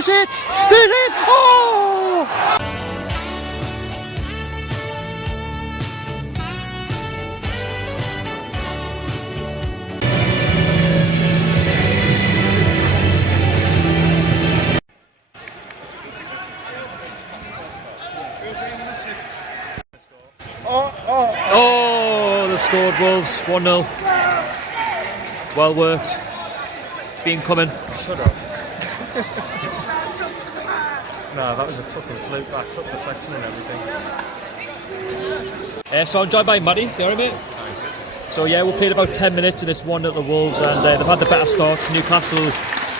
Finish it! Finish it! Oh! Oh, they've scored, Wolves, 1-0. Well worked. It's been coming. Shut up. No, that was a fucking fluke. That took deflection and everything. So I'm joined by Matty, you alright mate? So yeah, we played about 10 minutes and it's 1-0 to Wolves, and they've had the better start. Newcastle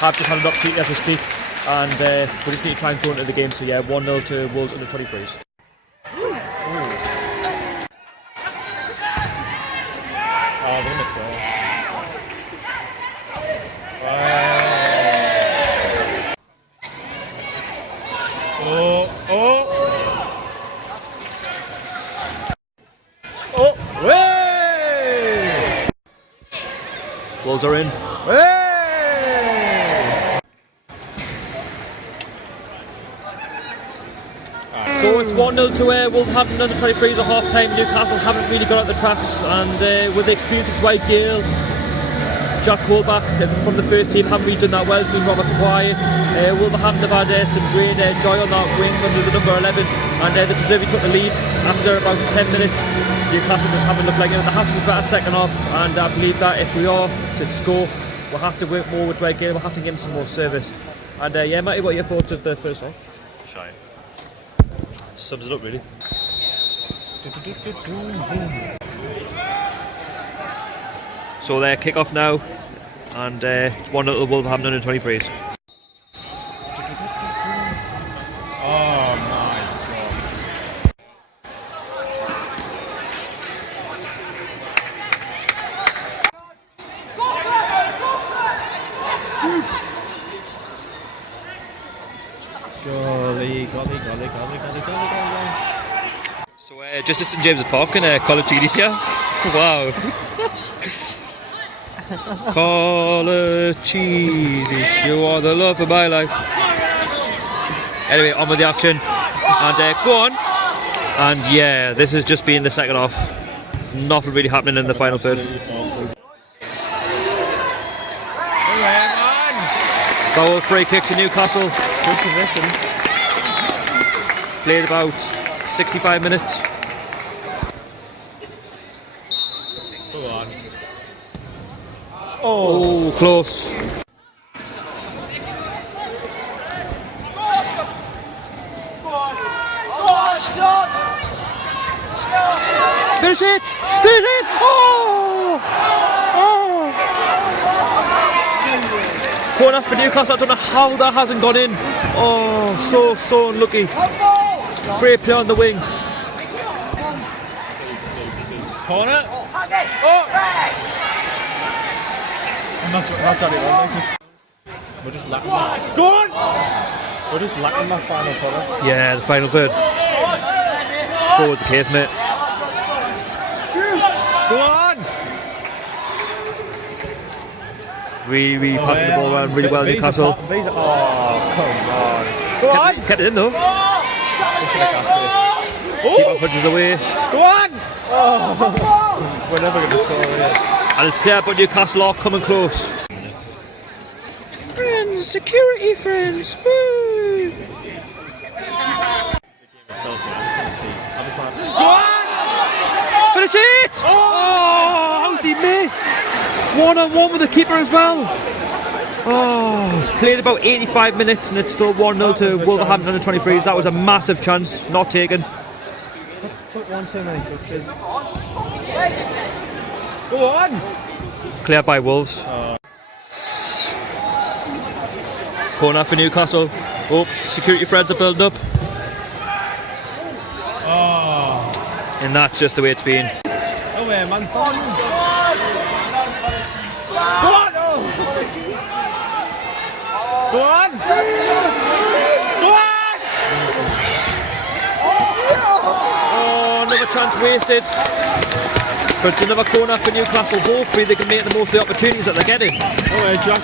have just had an opportunity as we speak, and we just need to try and go into the game. So yeah, 1-0 to Wolves under 23's. Oh, they missed goal. Way! Wolves are in. Way! So it's 1-0 to Wolverhampton under 23's at half time. Newcastle haven't really got out the traps, and with the experience of Dwight Gayle, Jack Colback from the first team haven't really done that well. It's been rather quiet. Wolverhampton have had some great joy on that wing under the number 11, and they deservedly took the lead after about 10 minutes. Newcastle just haven't looked like it. They have to be better second half, and I believe that if we are to score, we'll have to work more with Dwight Gayle. We'll have to give him some more service. And yeah, Matty, what are your thoughts of the first half? Shite. Sums it up really. So they're kick off now, and it's 1-0 to Wolverhampton under 23's. Oh my Golly. So just at St James's Park in College Tunisia. Wow. College, you are the love of my life. Anyway, on with the action, and go on. And yeah, this has just been the second half. Nothing really happening in the final third. Foul, free kick to Newcastle. Good position. Played about 65 minutes. Go on. Oh, close. Finish it! Finish it! Oh! Oh! Corner for Newcastle. I don't know how that hasn't gone in. Oh, so unlucky. Great play on the wing. Corner. Oh! Not done it well. We're just lacking that. Go on! We're just lacking that final product. Yeah, the final third. It's always the case, mate. Go on! Really passing the ball around really well, Newcastle. Oh, come on. Go on! He's kept it in though. Just gonna catch this. Keeper punches away. Go on! Oh. We're never going to score here. And it's clear, but Newcastle are coming close. Friends, security friends. Woo! Go on! Finish it! Oh, how's he missed? 1-on-1 with the keeper as well. Oh, played about 85 minutes and it's still 1-0 to Wolverhampton under 23's. That was a massive chance, not taken. Took one too many touches. Go on! Cleared by Wolves. Corner for Newcastle. Oh, security friends are building up. Oh. And that's just the way it's been. Oh, wait, man. Go on! Oh. Go on! Go on! Oh, another chance wasted. But it's another corner for Newcastle. Hopefully they can make the most of the opportunities that they're getting. Oh, yeah, Jack.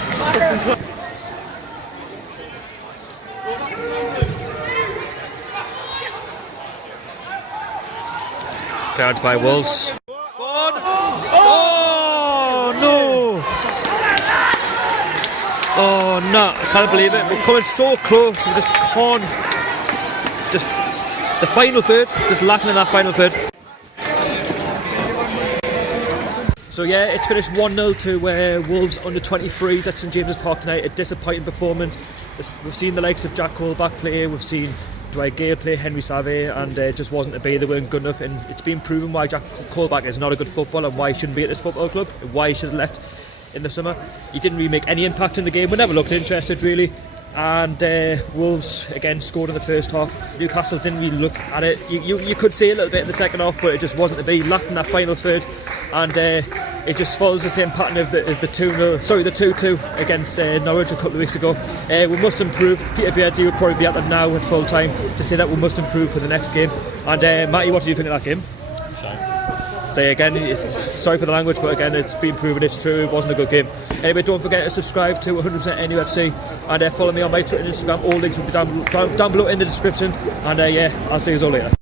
Clearance by Wolves. Oh no! Oh no, I can't believe it. We're coming so close, we just can't. Just the final third, just lacking in that final third. So yeah, it's finished 1-0 to Wolves under 23's at St James's Park tonight. A disappointing performance. We've seen the likes of Jack Colback play, we've seen Dwight Gayle play, Henri Saivet, and it just wasn't to be. They weren't good enough, and it's been proven why Jack Colback is not a good footballer and why he shouldn't be at this football club, and why he should have left in the summer. He didn't really make any impact in the game. We never looked interested really. And Wolves again scored in the first half. Newcastle didn't really look at it. You could see a little bit in the second half, but it just wasn't to be. Lacked in that final third, and it just follows the same pattern of the 2-2 against Norwich a couple of weeks ago. We must improve. Peter Beardsley would probably be at them now at full time to say that we must improve for the next game. And Matty, what do you think of that game? Say again, sorry for the language, but again, it's been proven it's true. It wasn't a good game. Anyway, don't forget to subscribe to 100% NUFC and follow me on my Twitter and Instagram. All links will be down below in the description. And yeah, I'll see you all later.